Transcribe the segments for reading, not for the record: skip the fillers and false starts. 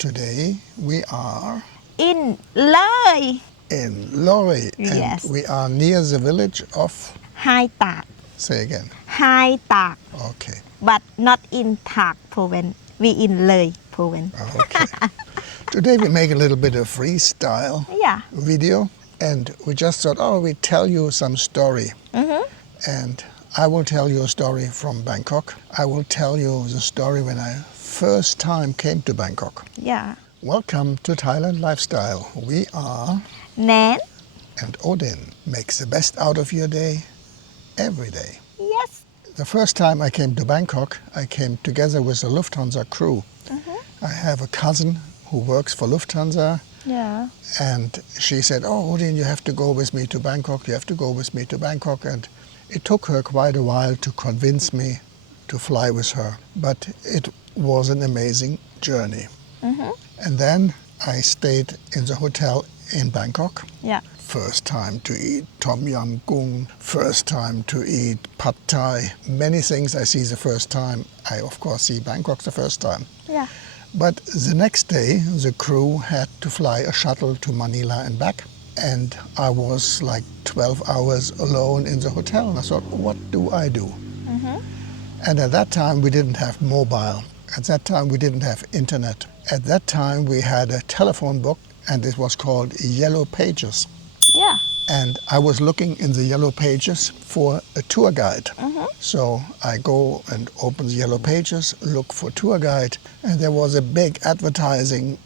Today we are in Loei. in Loei Yes. and we are near the village of, Hai Tak. say again, Hai Tak. okay, But not in Tak province. We in Loei province. okay. Today we make a little bit of freestyle Yeah. video and we just thought, we tell you some story. And I will tell you a story from Bangkok. I will tell you the story when I first time came to Bangkok. Yeah. Welcome to Thailand Lifestyle. We are Nann and Odin. Makes the best out of your day every day. Yes. The first time I came to Bangkok, I came together with a Lufthansa crew. I have a cousin who works for Lufthansa. Yeah. And she said, Odin, you have to go with me to Bangkok, you have to go with me to Bangkok. And it took her quite a while to convince me to fly with her. But it was an amazing journey. And then I stayed in the hotel in Bangkok. Yeah. First time to eat tom yum goong, first time to eat pad thai. Many things I see the first time. I, of course, see Bangkok the first time. Yeah. But the next day, the crew had to fly a shuttle to Manila and back. And I was like 12 hours alone in the hotel. And I thought, what do I do? And at that time, we didn't have mobile. At that time, we didn't have internet. At that time, we had a telephone book, and it was called Yellow Pages. Yeah. And I was looking in the Yellow Pages for a tour guide. So I go and open the Yellow Pages, look for tour guide, and there was a big advertising,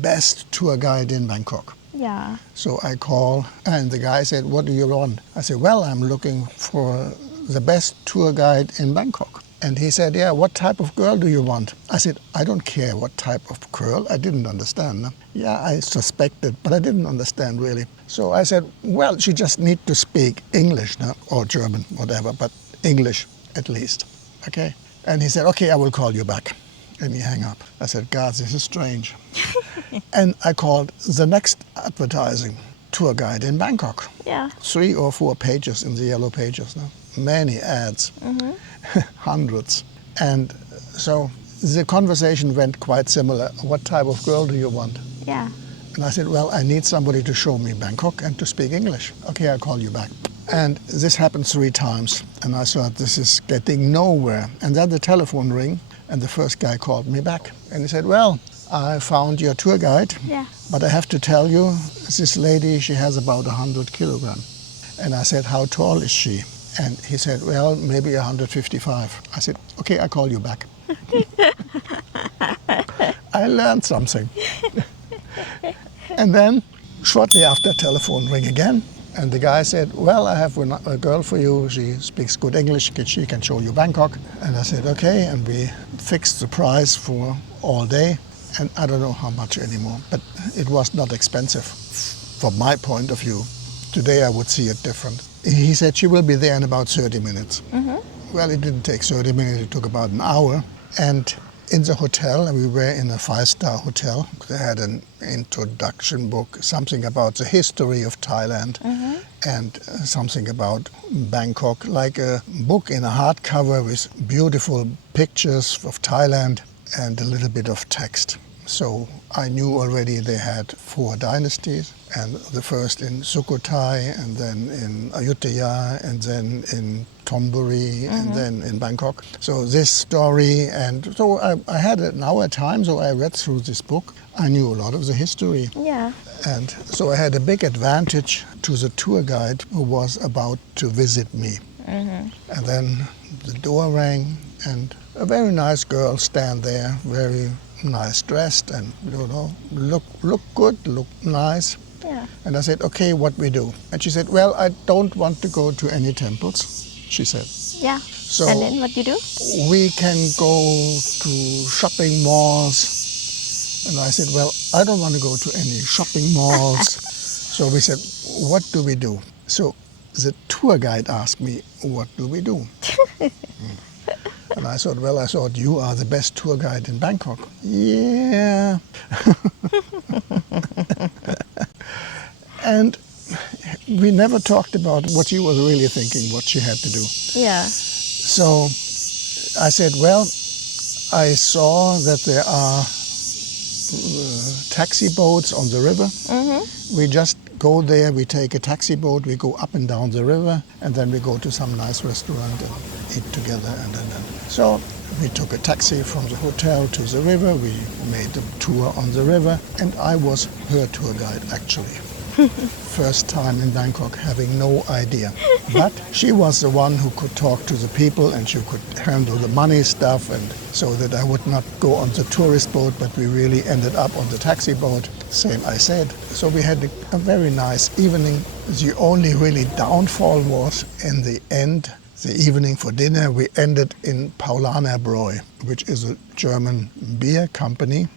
best tour guide in Bangkok. Yeah. So I call, and the guy said, what do you want? I said, well, I'm looking for the best tour guide in Bangkok. And he said, yeah, what type of girl do you want? I said, I don't care what type of girl. I didn't understand. Yeah, I suspected, but I didn't understand really. So I said, well, she just need to speak English or German, whatever, but English at least, okay? And he said, okay, I will call you back. And he hung up. I said, God, this is strange. And I called the next advertising tour guide in Bangkok. Yeah. 3 or 4 pages in the Yellow Pages now. Many ads, hundreds. And so the conversation went quite similar. What type of girl do you want? Yeah. And I said, well, I need somebody to show me Bangkok and to speak English. Okay, I'll call you back. And this happened 3 times. And I thought, this is getting nowhere. And then the telephone rang, and the first guy called me back. And he said, well, I found your tour guide. Yeah. But I have to tell you, this lady, she has about 100 kilograms. And I said, how tall is she? And he said, well, maybe 155. I said, okay, I'll call you back. I learned something. And then, shortly after, telephone rang again. And the guy said, well, I have a girl for you. She speaks good English. She can show you Bangkok. And I said, okay. And we fixed the price for all day. And I don't know how much anymore. But it was not expensive from my point of view. Today I would see it different. He said she will be there in about 30 minutes. Well, it didn't take 30 minutes, it took about an hour. And in the hotel, and we were in a 5-star hotel, they had an introduction book, something about the history of Thailand and something about Bangkok, like a book in a hardcover with beautiful pictures of Thailand and a little bit of text. So I knew already they had 4 dynasties, and the first in Sukhothai, and then in Ayutthaya, and then in Thonburi, and then in Bangkok. So this story, and so I had an hour time, so I read through this book. I knew a lot of the history. Yeah. And so I had a big advantage to the tour guide who was about to visit me. And then the door rang, and a very nice girl stand there, very nice dressed, and look good, look nice. Yeah. And I said, okay, what we do? And she said, well, I don't want to go to any temples, she said. Yeah. So And then what you do? we can go to shopping malls. And I said, well, I don't want to go to any shopping malls. So we said, what do we do? So the tour guide asked me, what do we do? And I thought, well, you are the best tour guide in Bangkok. Yeah. And we never talked about what she was really thinking, what she had to do. Yeah. So I said, well, I saw that there are taxi boats on the river. We just go there, we take a taxi boat, we go up and down the river, and then we go to some nice restaurant and eat together. So we took a taxi from the hotel to the river, we made a tour on the river, and I was her tour guide actually. First time in Bangkok, having no idea. But she was the one who could talk to the people and she could handle the money stuff, and so that I would not go on the tourist boat, but we really ended up on the taxi boat, same I said. So we had a very nice evening. The only really downfall was in the end, the evening for dinner, we ended in Paulaner Bräu, which is a German beer company.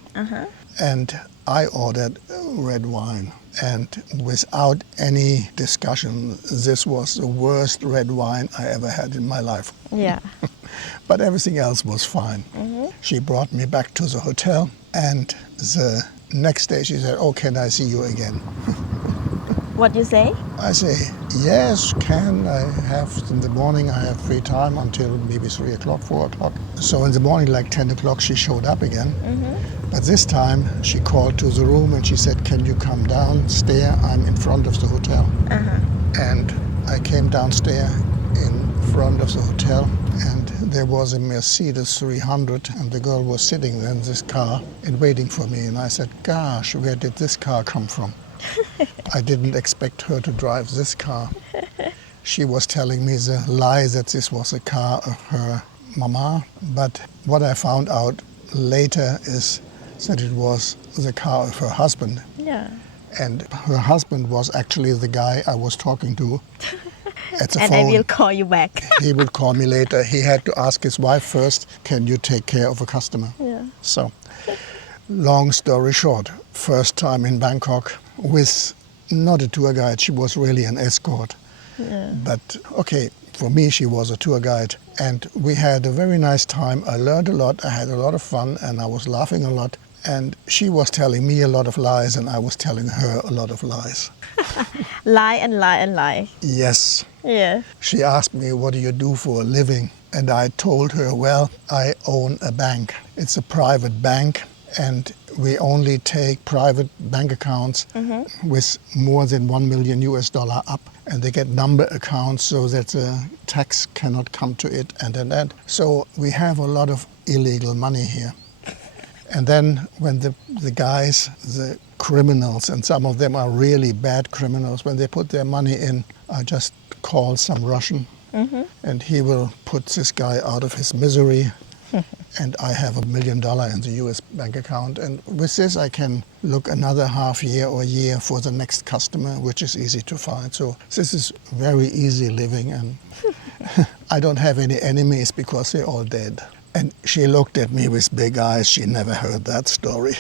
And I ordered red wine. And without any discussion, this was the worst red wine I ever had in my life. Yeah. But everything else was fine. She brought me back to the hotel, and the next day she said, "Oh, can I see you again?" What you say? I say, "Yes, can. I have, in the morning I have free time until maybe 3 o'clock, 4 o'clock." So in the morning, like 10 o'clock, she showed up again. But this time she called to the room and she said, "Can you come downstairs? I'm in front of the hotel." And I came downstairs in front of the hotel, and there was a Mercedes 300, and the girl was sitting there in this car and waiting for me. And I said, "Gosh, where did this car come from?" I didn't expect her to drive this car. She was telling me the lie that this was a car of her mama, but what I found out later is that it was the car of her husband. Yeah. And her husband was actually the guy I was talking to at the And phone. I will call you back. He would call me later. He had to ask his wife first, "Can you take care of a customer?" Yeah. So, long story short, first time in Bangkok with not a tour guide. She was really an escort. But okay, for me she was a tour guide. And we had a very nice time. I learned a lot. I had a lot of fun and I was laughing a lot. And she was telling me a lot of lies and I was telling her a lot of lies. Lie and lie and lie. Yes. Yeah. She asked me, "What do you do for a living?" And I told her, "Well, I own a bank. It's a private bank and we only take private bank accounts with more than $1 million up, and they get number accounts so that the tax cannot come to it and. So we have a lot of illegal money here." And then when the guys, the criminals, and some of them are really bad criminals, when they put their money in, I just call some Russian and he will put this guy out of his misery. And I have $1 million in the US bank account. And with this, I can look another half year or year for the next customer, which is easy to find. So this is very easy living. And I don't have any enemies because they're all dead. And she looked at me with big eyes. She never heard that story.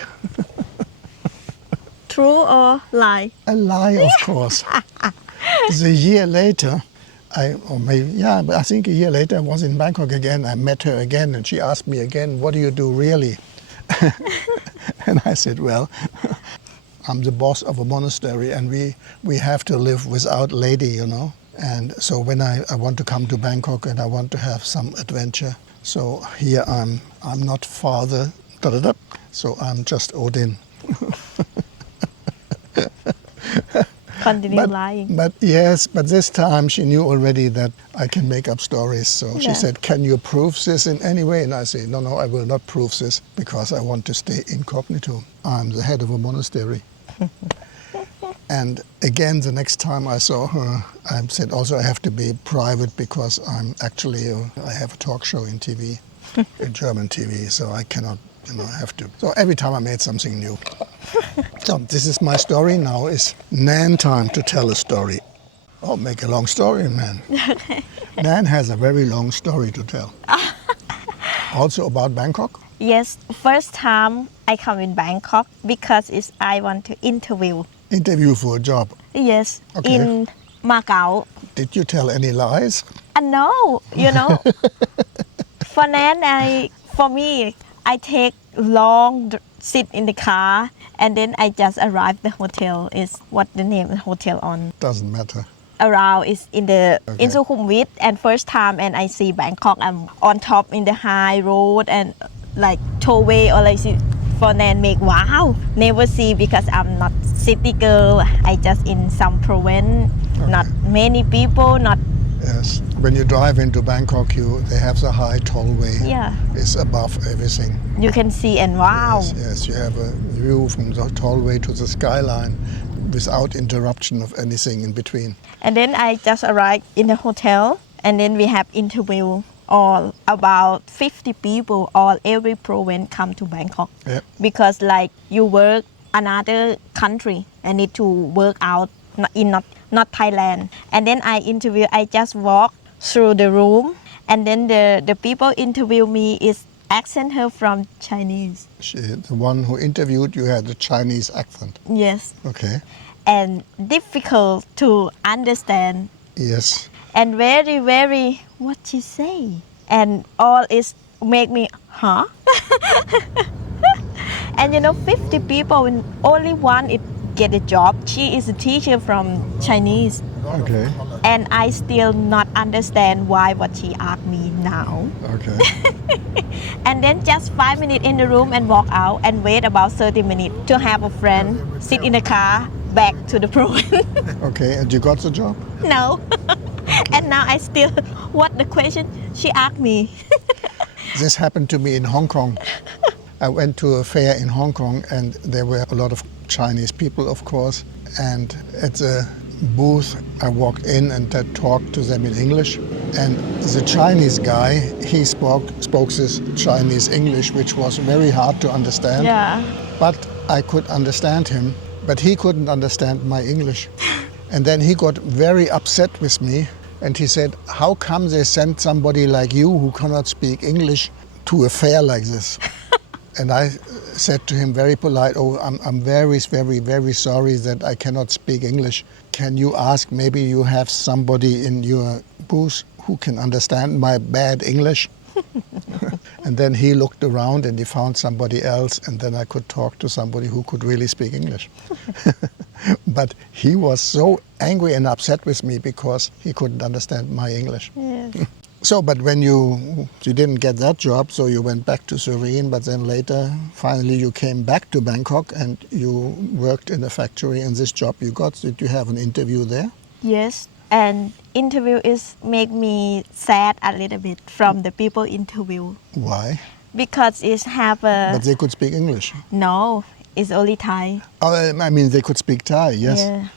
True or lie? A lie, of course. The year later, but I think a year later I was in Bangkok again. I met her again and she asked me again, "What do you do really?" And I said, "Well, I'm the boss of a monastery and we have to live without lady, you know. And so when I want to come to Bangkok and I want to have some adventure, so here I'm not father, so I'm just Odin." Continue lying. But yes, but this time she knew already that I can make up stories. So she said, "Can you prove this in any way?" And I said, No, I will not prove this because I want to stay incognito. I'm the head of a monastery. And again, the next time I saw her, I said also I have to be private because I have a talk show in TV, in German TV, so I cannot, I have to. So every time I made something new. So this is my story. Now is Nann time to tell a story. Oh, make a long story, man. Nann has a very long story to tell. Also about Bangkok? Yes, first time I come in Bangkok because I want to interview. Interview for a job. Yes, Okay. in Macau. Did you tell any lies? No, for Nann, for me, I take long sit in the car and then I just arrive the hotel. Is what the name of the hotel on? Doesn't matter. Around is in the Okay. in Sukhumvit, and first time and I see Bangkok. I'm on top in the high road and like tollway or like for Nann make wow, never see because I'm not city girl. I just in some province, not many people, not. Yes. When you drive into Bangkok, they have the high tollway. Yeah. It's above everything. You can see and wow. Yes, you have a view from the tollway to the skyline without interruption of anything in between. And then I just arrived in the hotel, and then we have interview. All about 50 people, all every province come to Bangkok. Yep. Because like you work another country and need to work out not Thailand. And then I just walk through the room, and then the people interview me is accent her from Chinese. The one who interviewed you had a Chinese accent. Yes. Okay. And difficult to understand. Yes. And very, very, what she say? And all is make me, huh? And 50 people, and only one it get a job. She is a teacher from Chinese. Okay. And I still not understand why what she asked me now. Okay. And then just 5 minutes in the room and walk out and wait about 30 minutes to have a friend sit in the car back to the province. Okay, and you got the job? No. And now I still, what the question she asked me. This happened to me in Hong Kong. I went to a fair in Hong Kong, and there were a lot of Chinese people, of course. And at the booth, I walked in and I talked to them in English. And the Chinese guy, he spoke this Chinese English, which was very hard to understand. Yeah. But I could understand him, but he couldn't understand my English. And then he got very upset with me, and he said, how come they sent somebody like you who cannot speak English to a fair like this? And I said to him very polite, oh, I'm very, very, very sorry that I cannot speak English. Can you ask, maybe you have somebody in your booth who can understand my bad English? And then he looked around and he found somebody else, and then I could talk to somebody who could really speak English. But he was so angry and upset with me because he couldn't understand my English. Yes. So, but when you didn't get that job, so you went back to Surin, but then later, finally you came back to Bangkok and you worked in a factory, and this job you got, did you have an interview there? Yes. And interview is make me sad a little bit from the people interview. Why? Because it have a... But they could speak English. No, it's only Thai. Oh, I mean, they could speak Thai, yes. Yeah.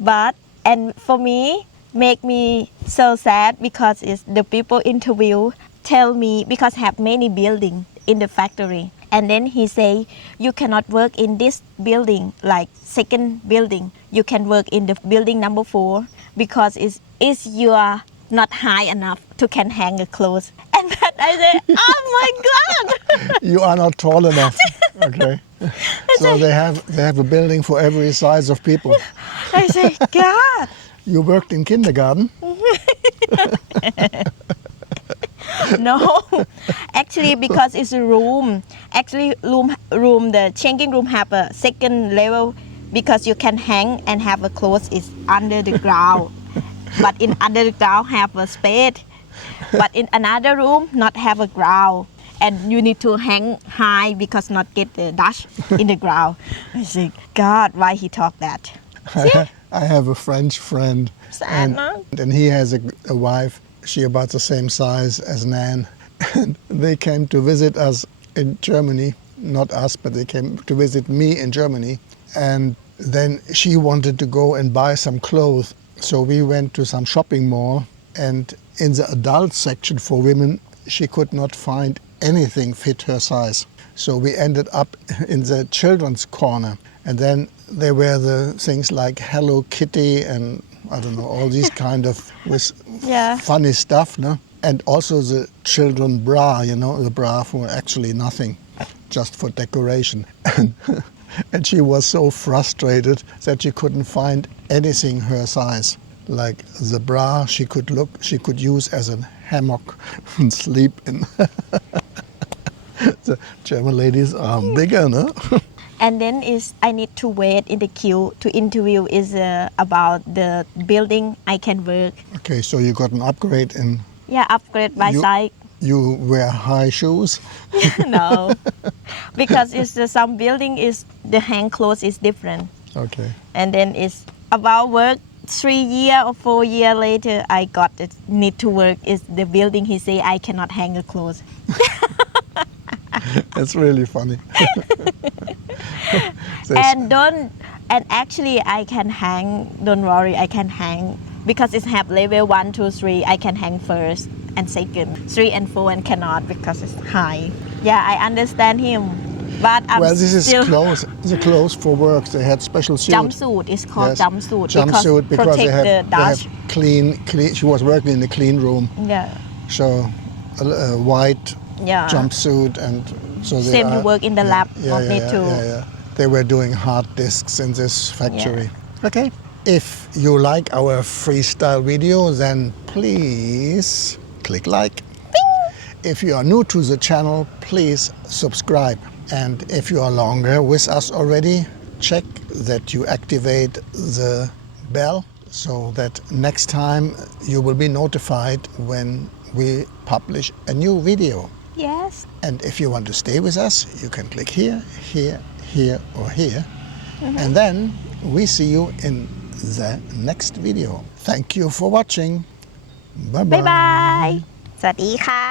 But, and for me, make me so sad because it's the people interview tell me, because have many buildings in the factory. And then he say, you cannot work in this building, like second building. You can work in the building number 4 because it's you are not high enough to can hang a clothes. And that I say, oh my God. You are not tall enough. Okay. So they have a building for every size of people. I say, God. You worked in kindergarten? No, actually because it's a room. Actually room, the changing room have a second level because you can hang and have a clothes is under the ground. But in under the ground have a space. But in another room not have a ground. And you need to hang high because not get the dust in the ground. I say, God, why he talk that? I have a French friend, Sad, no? and he has a wife. She about the same size as Nann. And they came to visit us in Germany, not us, but they came to visit me in Germany. And then she wanted to go and buy some clothes. So we went to some shopping mall, and in the adult section for women, she could not find anything fit her size. So we ended up in the children's corner. And then there were the things like Hello Kitty and I don't know, all these kind of with funny stuff, no? And also the children bra, the bra for actually nothing, just for decoration. And she was so frustrated that she couldn't find anything her size. Like the bra she could use as a hammock and sleep in. The German ladies are bigger, no? And then I need to wait in the queue to interview is about the building I can work. Okay, so you got an upgrade in... Yeah, upgrade by side. you wear high shoes? No, because it's some building is the hang clothes is different, Okay. and then it's about work. 3 year or 4 year later, I got it need to work. Is the building he say I cannot hang the clothes. That's really funny. So And actually I can hang. Don't worry, I can hang because it have level 1, 2, 3. I can hang first and second, 3 and 4 and cannot because it's high. Yeah, I understand him, but I'm well, this is still clothes. The clothes for work. They had special suit. jumpsuit. It's called Yes. jumpsuit Jumpsuit because protect they the have dust. clean. She was working in the clean room, Yeah, so a white yeah. jumpsuit, and so they Same you are- work in the lab, not me too. Yeah. They were doing hard disks in this factory. Okay. If you like our freestyle video, then please click like. If you are new to the channel, please subscribe. And if you are longer with us already, check that you activate the bell so that next time you will be notified when we publish a new video. Yes. And if you want to stay with us, you can click here, here, here, or here. And then we see you in the next video. Thank you for watching. Bye-bye. บ๊ายบาย สวัสดีค่ะ